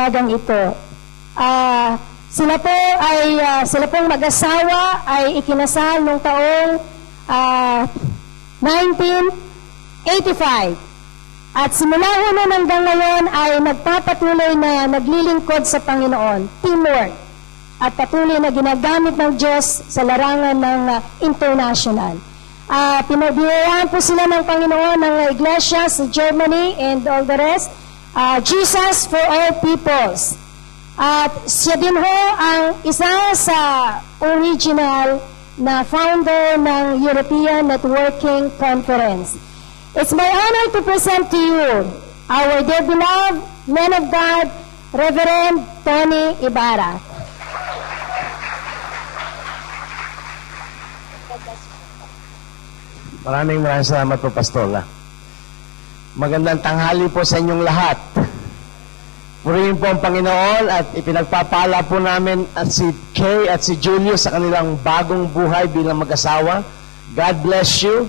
pamamagigang ito. Sila pong mag-asawa ay ikinasal noong taong 1985. At simula noon hanggang ngayon ay nagpapatuloy na naglilingkod sa Panginoon, teamwork, at patuloy na ginagamit ng Diyos sa larangan ng international. Pinabiyayaan po sila ng Panginoon ng iglesia sa Germany and all the rest. Jesus for all peoples. At siya din ho ang isa sa original na founder ng European Networking Conference. It's my honor to present to you our dear beloved man of God, Reverend Tony Ibarra. Maraming salamat po, Pastola. Magandang tanghali po sa inyong lahat. Purihin po ang Panginoon at ipinagpapala po namin at si Kay at si Julius sa kanilang bagong buhay bilang mag-asawa. God bless you.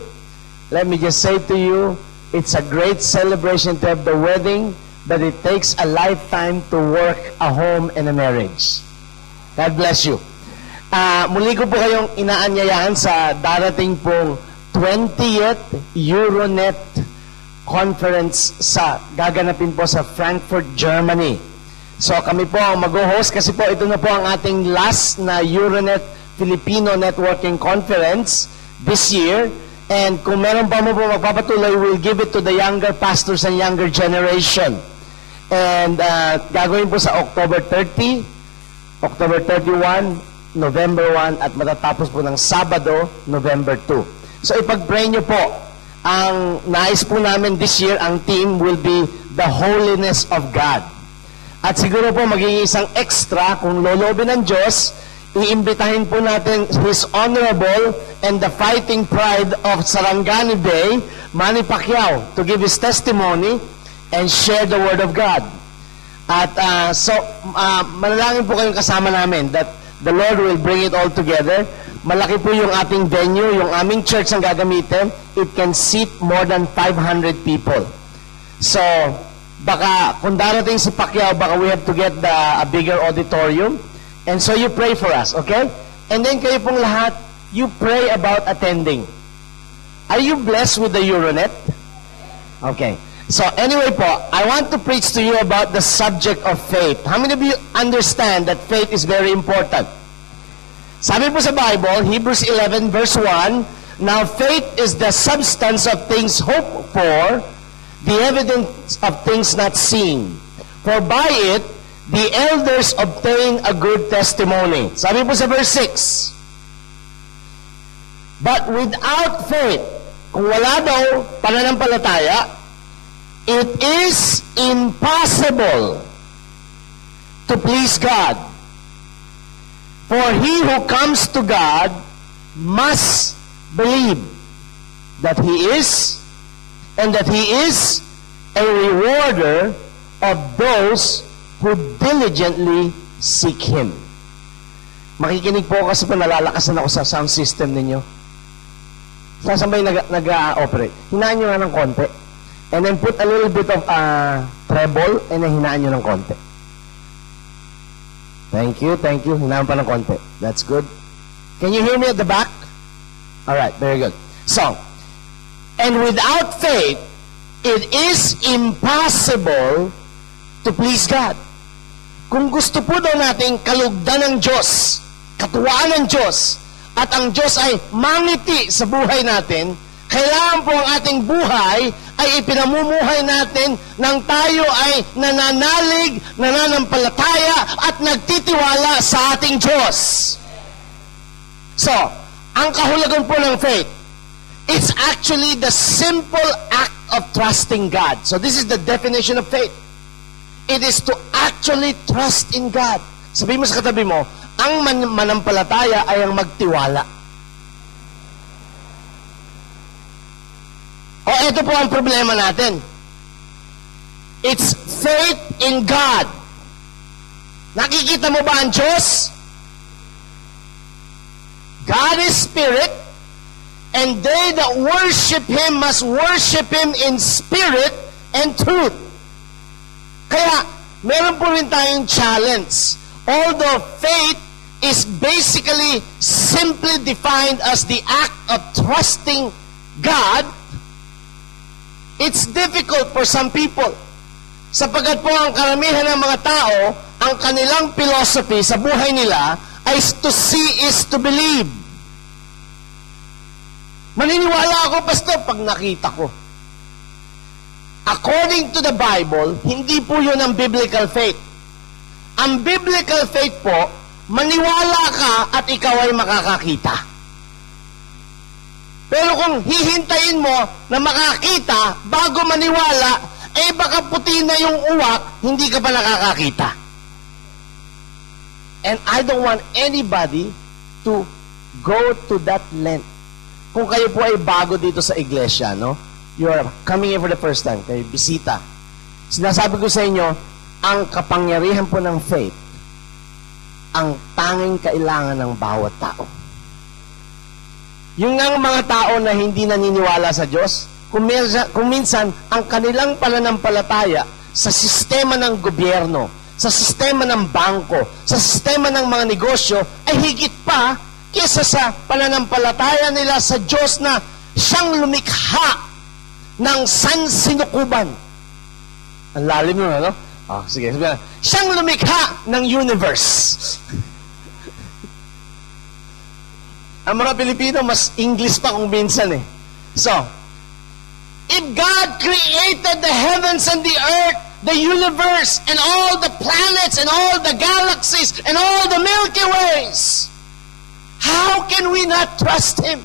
Let me just say to you, it's a great celebration to have the wedding, but it takes a lifetime to work a home and a marriage. God bless you. Muli ko po kayong inaanyayahan sa darating pong 20th Euronet Conference sa gaganapin po sa Frankfurt, Germany. So kami po ang mag-host kasi po ito na po ang ating last na Euronet Filipino Networking Conference this year. And kung meron pa mo po magpapatuloy, we'll give it to the younger pastors and younger generation. And gagawin po sa October 30, October 31, November 1, at matatapos po ng Sabado, November 2. So ipag-pray nyo po. Ang nais po namin this year, ang theme will be the holiness of God. At siguro po magiging isang extra kung lolobin ng Diyos, iimbitahin po natin His Honorable and the Fighting Pride of Sarangani Bay, Manny Pacquiao, to give his testimony and share the Word of God. At manalangin po kayong kasama namin that the Lord will bring it all together. Malaki po yung ating venue, yung aming church ang gagamitin. It can seat more than 500 people. So, baka kung darating si Pacquiao, baka we have to get a bigger auditorium. And so you pray for us, okay? And then kayo pong lahat, you pray about attending. Are you blessed with the Euronet? Okay. So anyway po, I want to preach to you about the subject of faith. How many of you understand that faith is very important? Sabi po sa Bible, Hebrews 11 verse 1, now faith is the substance of things hoped for, the evidence of things not seen. For by it, the elders obtain a good testimony. Sabi po sa verse 6, but without faith, kung wala daw pananampalataya, it is impossible to please God. For he who comes to God must believe that He is, and that He is a rewarder of those who diligently seek Him. Makikinig po kasi po nalalakasan ako sa sound system ninyo. Saan ba yung nag-operate? Hinaan nyo nga ng konti. And then put a little bit of treble and then hinaan nyo ng konti. Thank you. Hinaan pa ng konti. That's good. Can you hear me at the back? Alright, very good. So, and without faith, it is impossible to please God. Kung gusto po daw nating kalugdan ng Diyos, katuwaan ng Diyos, at ang Diyos ay mangiti sa buhay natin, kailangan po ang ating buhay ay ipinamumuhay natin nang tayo ay nananalig, nananampalataya, at nagtitiwala sa ating Diyos. So, ang kahulugan po ng faith, it's actually the simple act of trusting God. So this is the definition of faith. It is to actually trust in God. Sabihin mo sa katabi mo, ang manampalataya ay ang magtiwala. O ito po ang problema natin. It's faith in God. Nakikita mo ba ang Diyos? God is spirit, and they that worship Him must worship Him in spirit and truth. Kaya, meron po rin tayong challenge. Although faith is basically simply defined as the act of trusting God, it's difficult for some people. Sapagkat po ang karamihan ng mga tao, ang kanilang philosophy sa buhay nila ay to see is to believe. Maniniwala ako, pastor, pag nakita ko. According to the Bible, hindi po yun ang biblical faith. Ang biblical faith po, maniwala ka at ikaw ay makakakita. Pero kung hihintayin mo na makakita bago maniwala, eh baka puti na yung uwak, hindi ka pa nakakakita. And I don't want anybody to go to that length. Kung kayo po ay bago dito sa iglesia, no? You are coming here for the first time, kayo bisita. Sinasabi ko sa inyo, ang kapangyarihan po ng faith, ang tanging kailangan ng bawat tao. Yung nga mga tao na hindi naniniwala sa Diyos, kung minsan, ang kanilang pananampalataya sa sistema ng gobyerno, sa sistema ng bangko, sa sistema ng mga negosyo, ay higit pa kesa sa pananampalataya nila sa Diyos na siyang lumikha ng sansinukuban. Ang lalim nun, ano? Sige. Siyang lumikha ng universe. Ang mga Pilipino, mas English pa kung minsan eh. So, if God created the heavens and the earth, the universe, and all the planets, and all the galaxies, and all the Milky Ways, how can we not trust Him?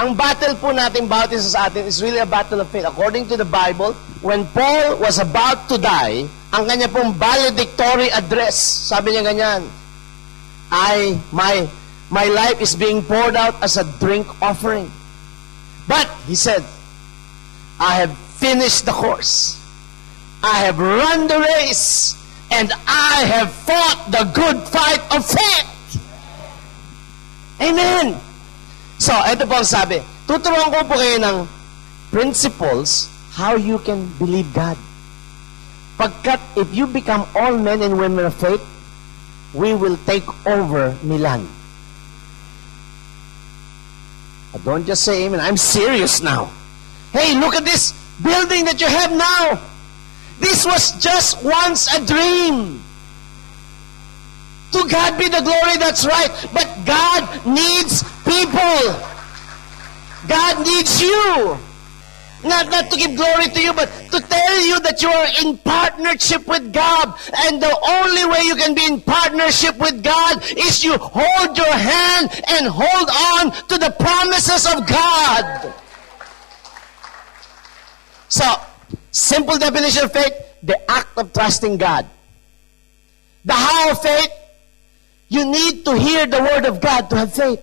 Ang battle po natin bawat isa sa atin is really a battle of faith. According to the Bible, when Paul was about to die, ang kanya pong valedictory address, sabi niya ganyan, my life is being poured out as a drink offering. But, he said, I have finished the course. I have run the race. And I have fought the good fight of faith. Amen. So, ito po ang sabi. Tuturuan ko po kayo ng principles how you can believe God. Pagkat if you become all men and women of faith, we will take over Milan. Don't just say amen. I'm serious now. Hey, look at this building that you have now. This was just once a dream. To God be the glory, that's right. But God needs people. God needs you. Not to give glory to you, but to tell you that you are in partnership with God. And the only way you can be in partnership with God is you hold your hand and hold on to the promises of God. So, simple definition of faith, the act of trusting God. The how of faith, you need to hear the word of God to have faith.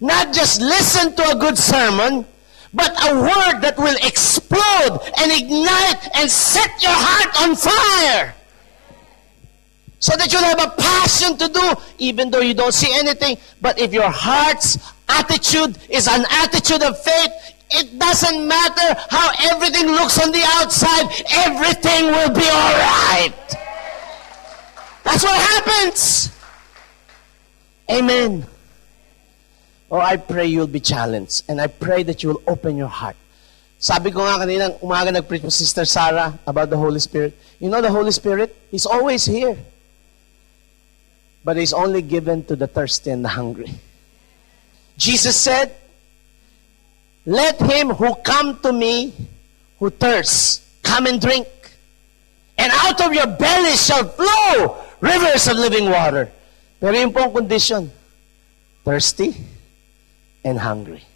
Not just listen to a good sermon, but a word that will explode and ignite and set your heart on fire. So that you'll have a passion to do, even though you don't see anything. But if your heart's attitude is an attitude of faith, it doesn't matter how everything looks on the outside, everything will be all right. That's what happens. Amen. Oh, I pray you'll be challenged. And I pray that you will open your heart. Sabi ko nga kanina, umaga nag-preach with Sister Sarah about the Holy Spirit. You know the Holy Spirit? He's always here. But He's only given to the thirsty and the hungry. Jesus said, let him who come to me, who thirsts, come and drink. And out of your belly shall flow rivers of living water. Pero yung pong condition, thirsty and hungry.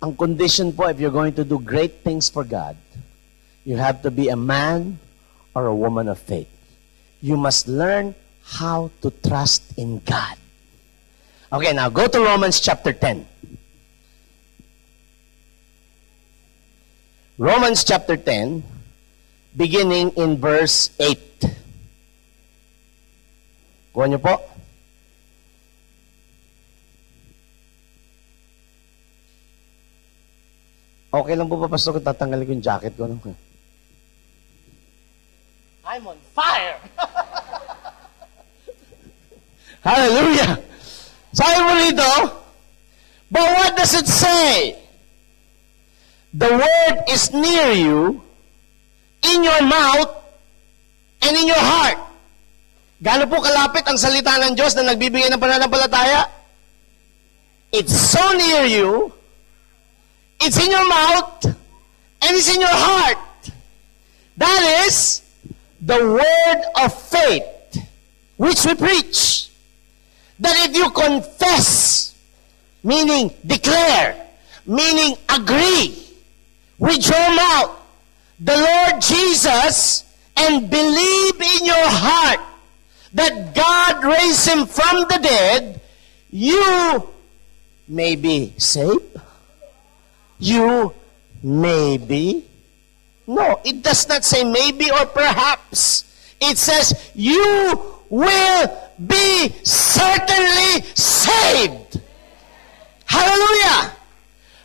Ang condition po, if you're going to do great things for God, you have to be a man or a woman of faith. You must learn how to trust in God. Okay, now go to Romans chapter 10. Romans chapter 10, beginning in verse 8. Kuha niyo po. Okay lang po ba, Pastor, kung tatanggalin ko yung jacket ko? I'm on fire. Hallelujah! Sabi mo rito, but what does it say? The word is near you, in your mouth, and in your heart. Gaano po kalapit ang salita ng Diyos na nagbibigay ng pananampalataya? It's so near you, it's in your mouth, and it's in your heart. That is the word of faith, which we preach. That if you confess, meaning declare, meaning agree with your mouth, the Lord Jesus, and believe in your heart that God raised him from the dead, you may be saved. You may be. No, it does not say maybe or perhaps. It says you will be certainly saved. Hallelujah!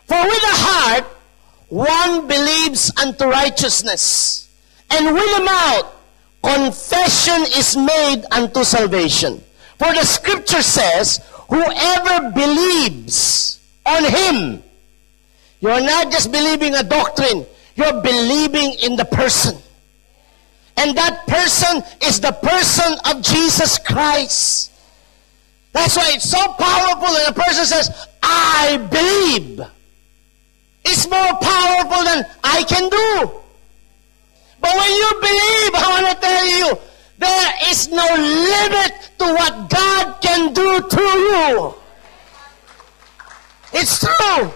For with the heart, one believes unto righteousness, and with the mouth, confession is made unto salvation. For the scripture says, whoever believes on him, you're not just believing a doctrine, you're believing in the person. And that person is the person of Jesus Christ. That's why it's so powerful when a person says, I believe. It's more powerful than I can do. But when you believe, I want to tell you, there is no limit to what God can do to you. It's true.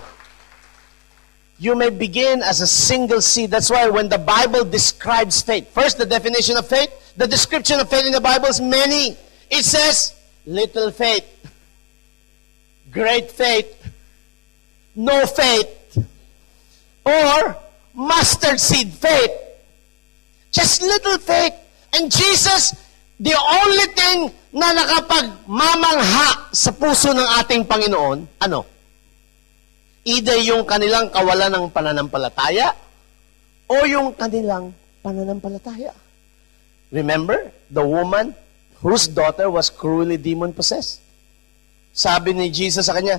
You may begin as a single seed. That's why when the Bible describes faith, first the definition of faith, the description of faith in the Bible is many. It says, little faith, great faith, no faith, or mustard seed faith. Just little faith. And Jesus, the only thing na nakapagmamangha sa puso ng ating Panginoon, ano? Either yung kanilang kawalan ng pananampalataya o yung kanilang pananampalataya. Remember, the woman whose daughter was cruelly demon-possessed. Sabi ni Jesus sa kanya,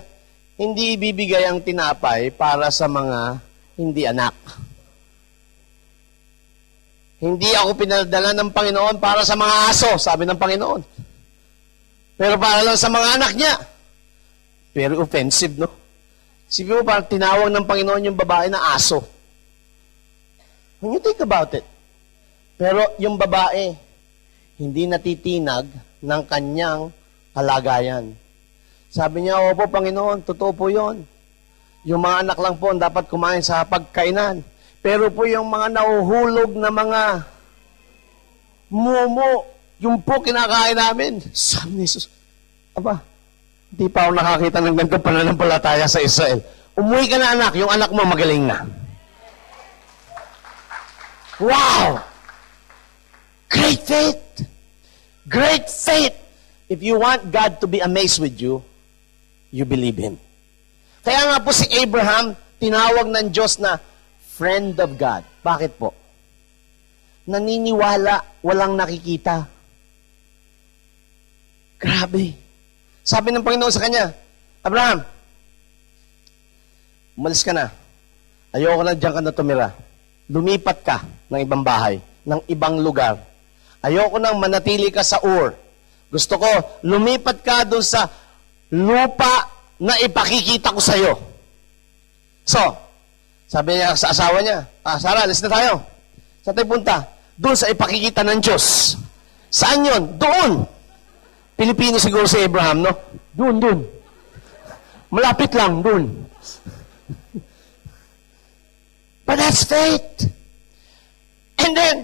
hindi ibibigay ang tinapay para sa mga hindi anak. Hindi ako pinadala ng Panginoon para sa mga aso, sabi ng Panginoon. Pero para lang sa mga anak niya. Very offensive, no? Sige mo, parang tinawag ng Panginoon yung babae na aso. When you think about it. Pero yung babae, hindi natitinag ng kanyang kalagayan. Sabi niya, opo, Panginoon, totoo po yun. Yung mga anak lang po dapat kumain sa pagkainan. Pero po yung mga nauhulog na mga mumo, yung po kinakain namin. Sabi ni Jesus, aba, di pa ako nakakita ng ganitong pananampalataya sa Israel. Umuwi ka na anak, yung anak mo magaling na. Wow! Great faith! Great faith! If you want God to be amazed with you, you believe Him. Kaya nga po si Abraham, tinawag ng Diyos na friend of God. Bakit po? Naniniwala, walang nakikita. Grabe. Sabi ng Panginoon sa kanya, Abraham, umalis ka na. Ayoko na dyan ka na tumira. Lumipat ka ng ibang bahay, ng ibang lugar. Ayoko nang manatili ka sa Ur. Gusto ko, lumipat ka doon sa lupa na ipakikita ko sa'yo. So, sabi niya sa asawa niya, Sarah, alis na tayo. Saan tayo punta? Doon sa ipakikita ng Diyos. Saan yun? Doon. Pilipino siguro si Abraham, no? Doon. Malapit lang, doon. But that's faith. And then,